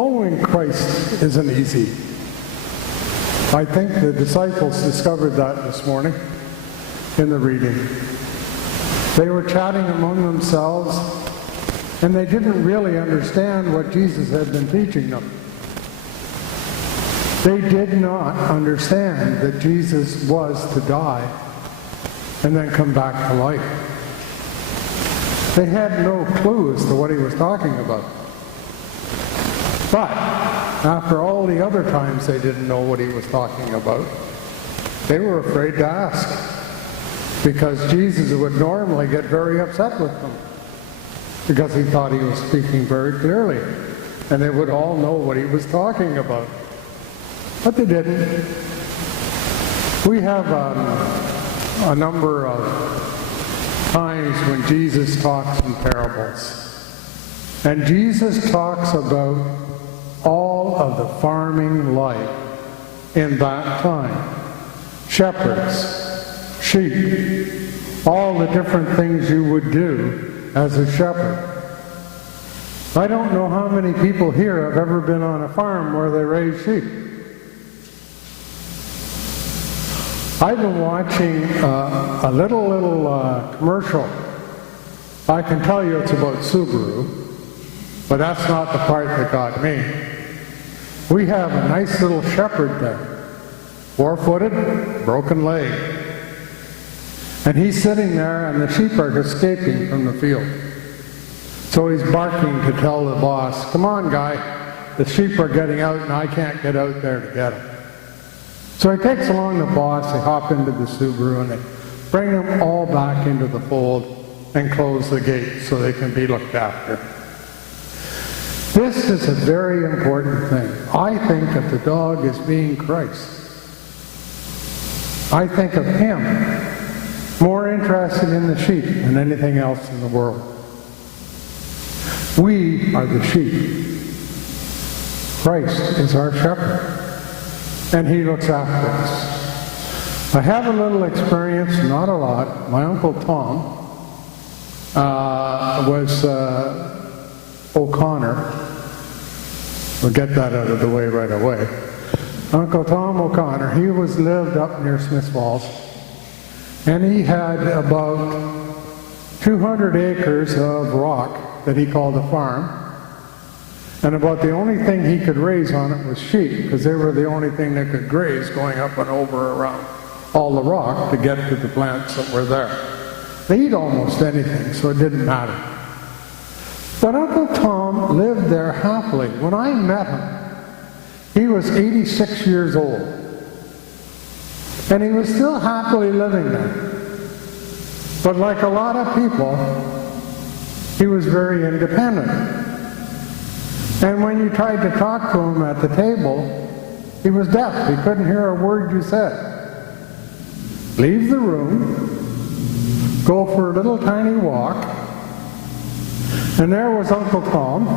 Following Christ isn't easy. I think the disciples discovered that this morning in the reading. They were chatting among themselves, and they didn't really understand what Jesus had been teaching them. They did not understand that Jesus was to die and then come back to life. They had no clue as to what he was talking about. But after all the other times they didn't know what he was talking about, they were afraid to ask, because Jesus would normally get very upset with them because he thought he was speaking very clearly and they would all know what he was talking about. But they didn't. We have a number of times when Jesus talks in parables. And Jesus talks about all of the farming life in that time. Shepherds, sheep, all the different things you would do as a shepherd. I don't know how many people here have ever been on a farm where they raise sheep. I've been watching a little commercial. I can tell you it's about Subaru, but that's not the part that got me. We have a nice little shepherd there, 4-footed, broken leg. And he's sitting there and the sheep are escaping from the field. So he's barking to tell the boss, "Come on, guy, the sheep are getting out and I can't get out there to get them." So he takes along the boss, they hop into the Subaru, and they bring them all back into the fold and close the gate so they can be looked after. This is a very important thing. I think of the dog as being Christ. I think of him more interested in the sheep than anything else in the world. We are the sheep. Christ is our shepherd, and he looks after us. I have a little experience, not a lot. My Uncle Tom was O'Connor. We'll get that out of the way right away. Uncle Tom O'Connor, he lived up near Smith Falls, and he had about 200 acres of rock that he called a farm, and about the only thing he could raise on it was sheep, because they were the only thing that could graze going up and over around all the rock to get to the plants that were there. They eat almost anything, so it didn't matter. But Uncle Tom lived there happily. When I met him, he was 86 years old. And he was still happily living there. But like a lot of people, he was very independent. And when you tried to talk to him at the table, he was deaf. He couldn't hear a word you said. Leave the room, go for a little tiny walk, and there was Uncle Tom,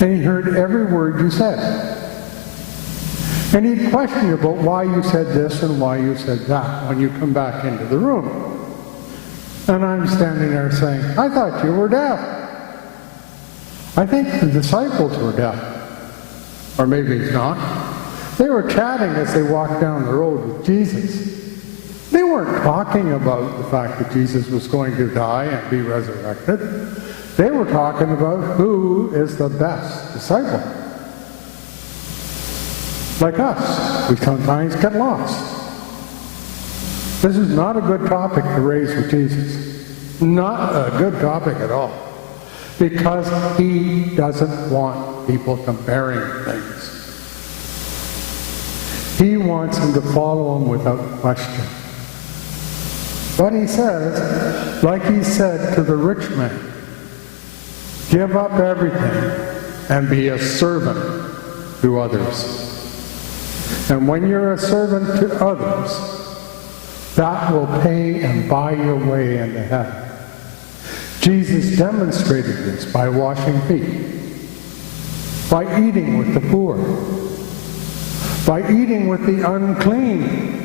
and he heard every word you said. And he'd question you about why you said this and why you said that when you come back into the room. And I'm standing there saying, "I thought you were deaf." I think the disciples were deaf. Or maybe not. They were chatting as they walked down the road with Jesus. They weren't talking about the fact that Jesus was going to die and be resurrected. They were talking about who is the best disciple. Like us, we sometimes get lost. This is not a good topic to raise with Jesus. Not a good topic at all. Because he doesn't want people comparing things. He wants them to follow him without question. But he says, like he said to the rich man, give up everything and be a servant to others. And when you're a servant to others, that will pay and buy your way into heaven. Jesus demonstrated this by washing feet, by eating with the poor, by eating with the unclean.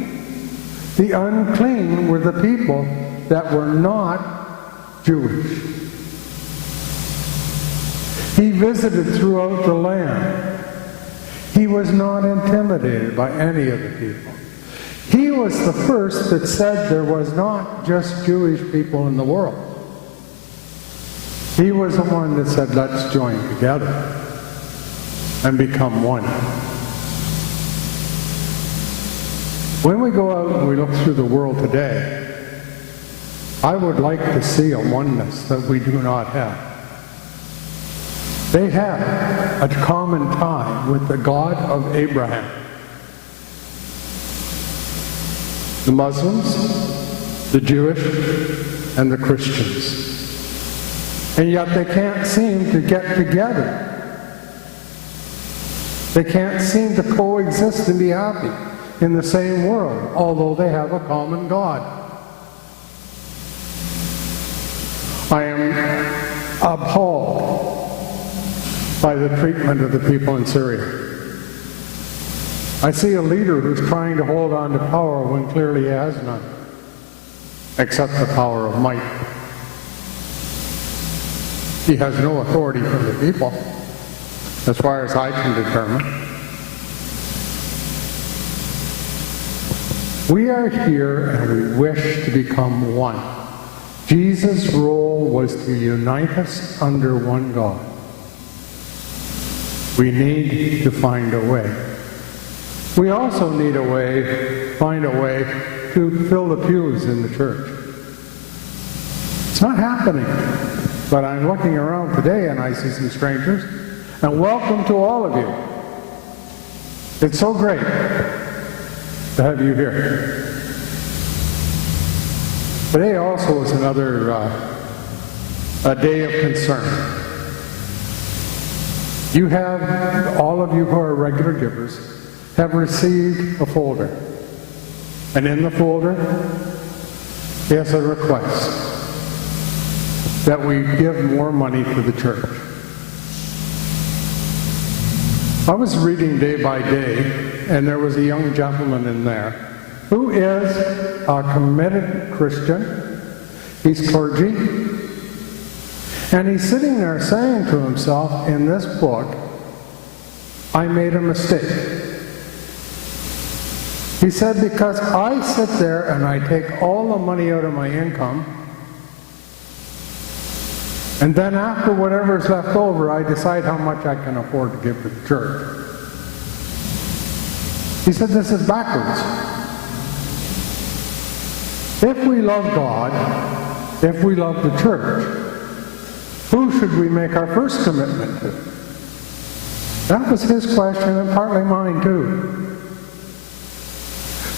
The unclean were the people that were not Jewish. He visited throughout the land. He was not intimidated by any of the people. He was the first that said there was not just Jewish people in the world. He was the one that said, let's join together and become one. When we go out and we look through the world today, I would like to see a oneness that we do not have. They have a common tie with the God of Abraham. The Muslims, the Jewish, and the Christians. And yet they can't seem to get together. They can't seem to coexist and be happy in the same world, although they have a common God. I am appalled by the treatment of the people in Syria. I see a leader who's trying to hold on to power when clearly he has none, except the power of might. He has no authority from the people, as far as I can determine. We are here and we wish to become one. Jesus' role was to unite us under one God. We need to find a way. We also need find a way to fill the pews in the church. It's not happening. But I'm looking around today and I see some strangers, and welcome to all of you. It's so great to have you here. Today also is another a day of concern. You have, all of you who are regular givers, have received a folder. And in the folder is a request that we give more money to the church. I was reading Day by Day, and there was a young gentleman in there who is a committed Christian. He's clergy. And he's sitting there saying to himself, in this book, I made a mistake. He said, because I sit there and I take all the money out of my income, and then after whatever's left over, I decide how much I can afford to give to the church. He said, this is backwards. If we love God, if we love the church, who should we make our first commitment to? That was his question and partly mine too.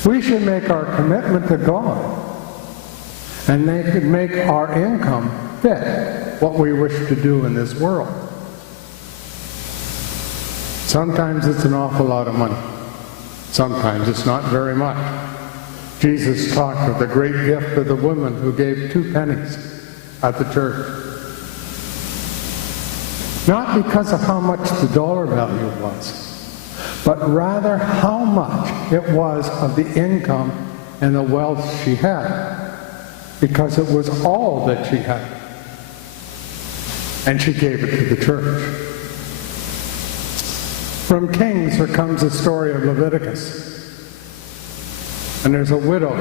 We should make our commitment to God, and they could make our income fit what we wish to do in this world. Sometimes it's an awful lot of money. Sometimes it's not very much. Jesus talked of the great gift of the woman who gave 2 pennies at the church. Not because of how much the dollar value was, but rather how much it was of the income and the wealth she had, because it was all that she had. And she gave it to the church. From Kings, there comes the story of Leviticus. And there's a widow.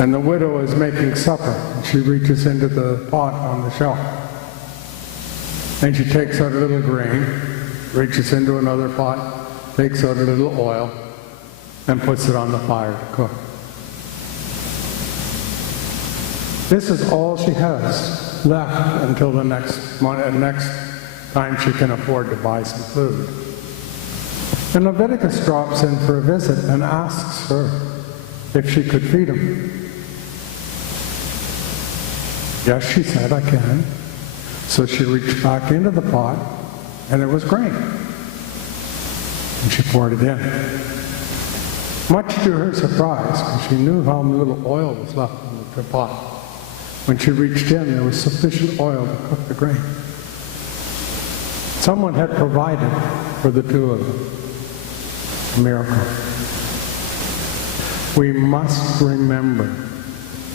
And the widow is making supper. And she reaches into the pot on the shelf. And she takes out a little grain, reaches into another pot, takes out a little oil, and puts it on the fire to cook. This is all she has left until the next time she can afford to buy some food. And Leviticus drops in for a visit and asks her if she could feed him. Yes, she said, I can. So she reached back into the pot, and there was grain. And she poured it in. Much to her surprise, because she knew how little oil was left in the pot. When she reached in, there was sufficient oil to cook the grain. Someone had provided for the two of them. A miracle. We must remember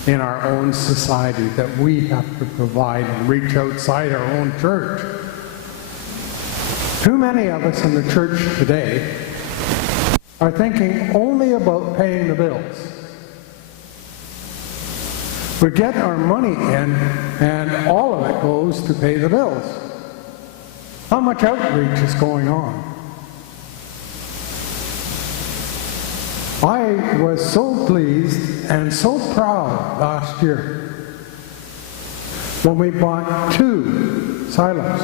in our own society that we have to provide and reach outside our own church. Too many of us in the church today are thinking only about paying the bills. We get our money in, and all of it goes to pay the bills. How much outreach is going on? I was so pleased and so proud last year when we bought 2 silos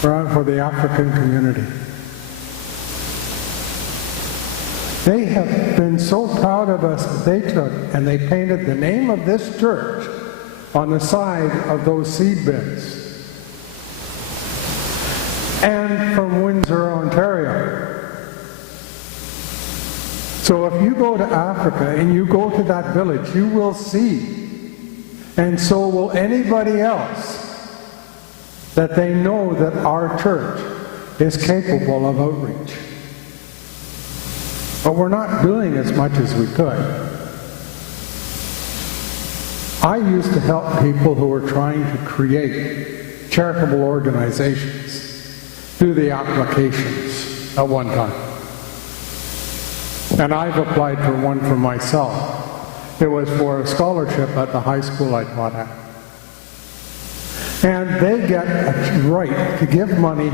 for the African community. They have been so proud of us that they took and they painted the name of this church on the side of those seed bins. And from Windsor, Ontario. So if you go to Africa and you go to that village, you will see, and so will anybody else, that they know that our church is capable of outreach. But we're not doing as much as we could. I used to help people who were trying to create charitable organizations do the applications at one time. And I've applied for one for myself. It was for a scholarship at the high school I taught at. And they get a right to give money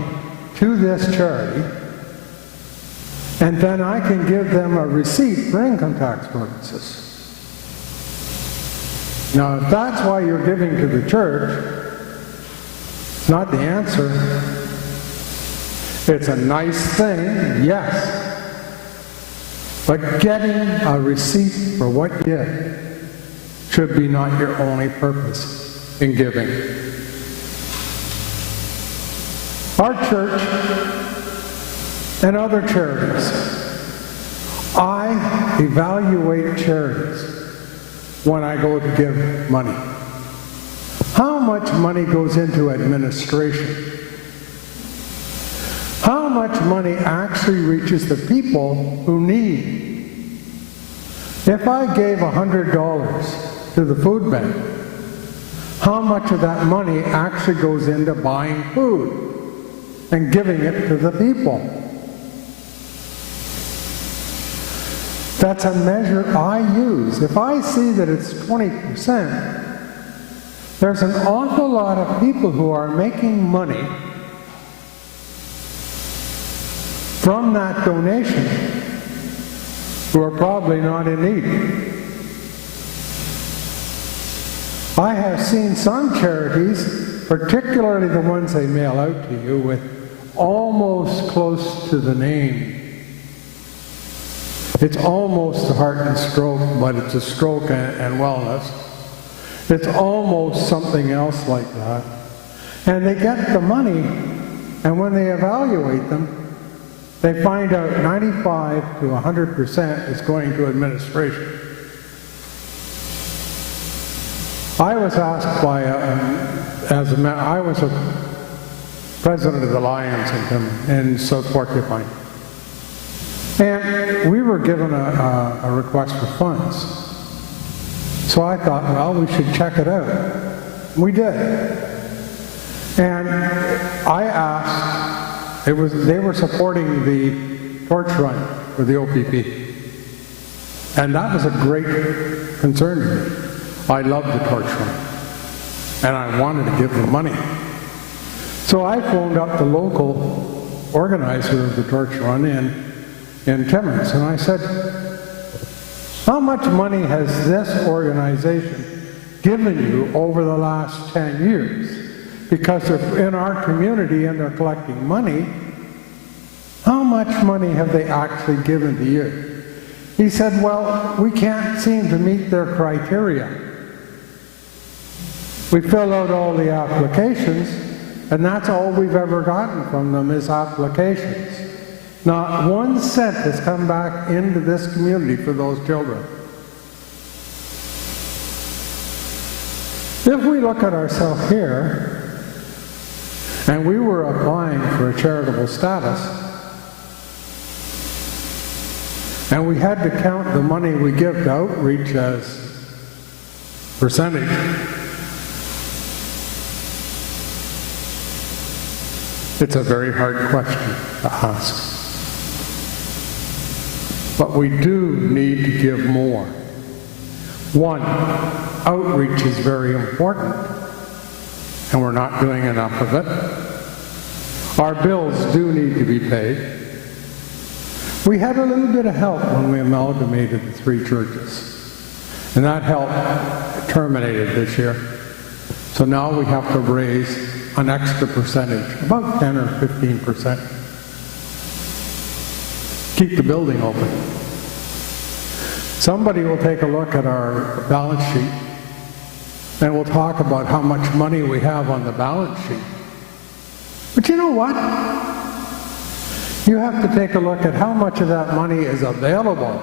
to this charity, and then I can give them a receipt for income tax purposes. Now, if that's why you're giving to the church, it's not the answer. It's a nice thing, yes. But getting a receipt for what you did should be not your only purpose in giving. Our church and other charities, I evaluate charities when I go to give money. How much money goes into administration? How much money actually reaches the people who need? If I gave $100 to the food bank, how much of that money actually goes into buying food and giving it to the people? That's a measure I use. If I see that it's 20%, there's an awful lot of people who are making money from that donation who are probably not in need. I have seen some charities, particularly the ones they mail out to you, with almost close to the name. It's almost a heart and stroke, but it's a stroke and wellness. It's almost something else like that. And they get the money, and when they evaluate them, they find out 95 to 100% is going to administration. I was asked by, I was a president of the Lions in South Porcupine. And we were given a request for funds. So I thought, well, we should check it out. We did. And I asked, they were supporting the torch run for the OPP. And that was a great concern to me. I loved the torch run. And I wanted to give them money. So I phoned up the local organizer of the torch run in Timmins, and I said, how much money has this organization given you over the last 10 years? Because they're in our community and they're collecting money, how much money have they actually given to you? He said, well, we can't seem to meet their criteria. We fill out all the applications, and that's all we've ever gotten from them is applications. Not 1 cent has come back into this community for those children. If we look at ourselves here, and we were applying for a charitable status, and we had to count the money we give to outreach as percentage. It's a very hard question to ask. But we do need to give more. One, outreach is very important, and we're not doing enough of it. Our bills do need to be paid. We had a little bit of help when we amalgamated the 3 churches, and that help terminated this year. So now we have to raise an extra percentage, about 10 or 15%. Keep the building open. Somebody will take a look at our balance sheet, and we'll talk about how much money we have on the balance sheet. But you know what? You have to take a look at how much of that money is available,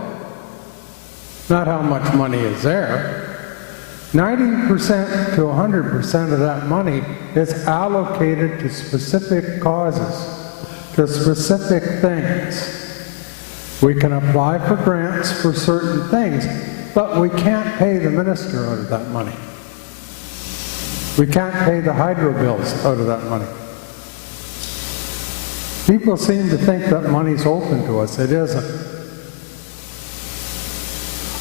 not how much money is there. 90% to 100% of that money is allocated to specific causes, to specific things. We can apply for grants for certain things, but we can't pay the minister out of that money. We can't pay the hydro bills out of that money. People seem to think that money's open to us. It isn't.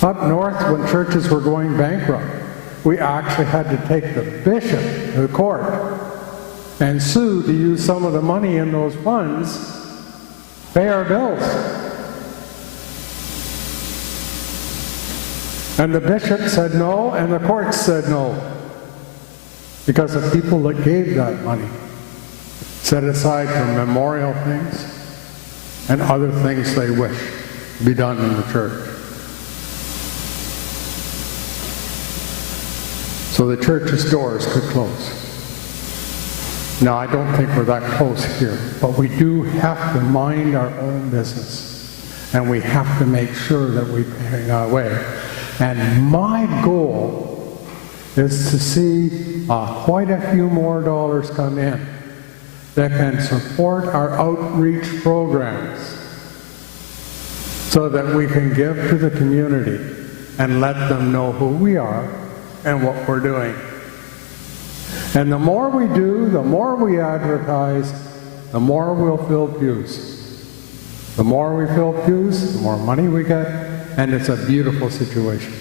Up north, when churches were going bankrupt, we actually had to take the bishop to court and sue to use some of the money in those funds to pay our bills. And the bishop said no, and the courts said no, because the people that gave that money set aside for memorial things and other things they wish to be done in the church. So the church's doors could close. Now, I don't think we're that close here, but we do have to mind our own business, and we have to make sure that we pay our way. And my goal is to see quite a few more dollars come in that can support our outreach programs so that we can give to the community and let them know who we are and what we're doing. And the more we do, the more we advertise, the more we'll fill pews. The more we fill pews, the more money we get, and it's a beautiful situation.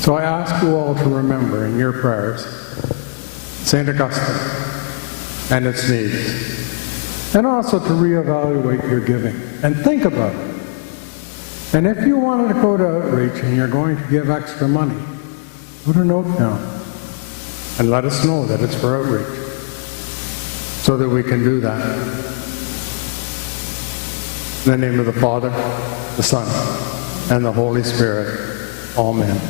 So I ask you all to remember in your prayers St. Augustine and its needs, and also to reevaluate your giving and think about it. And if you wanted to go to outreach and you're going to give extra money, put a note down and let us know that it's for outreach so that we can do that. In the name of the Father, the Son, and the Holy Spirit. Amen.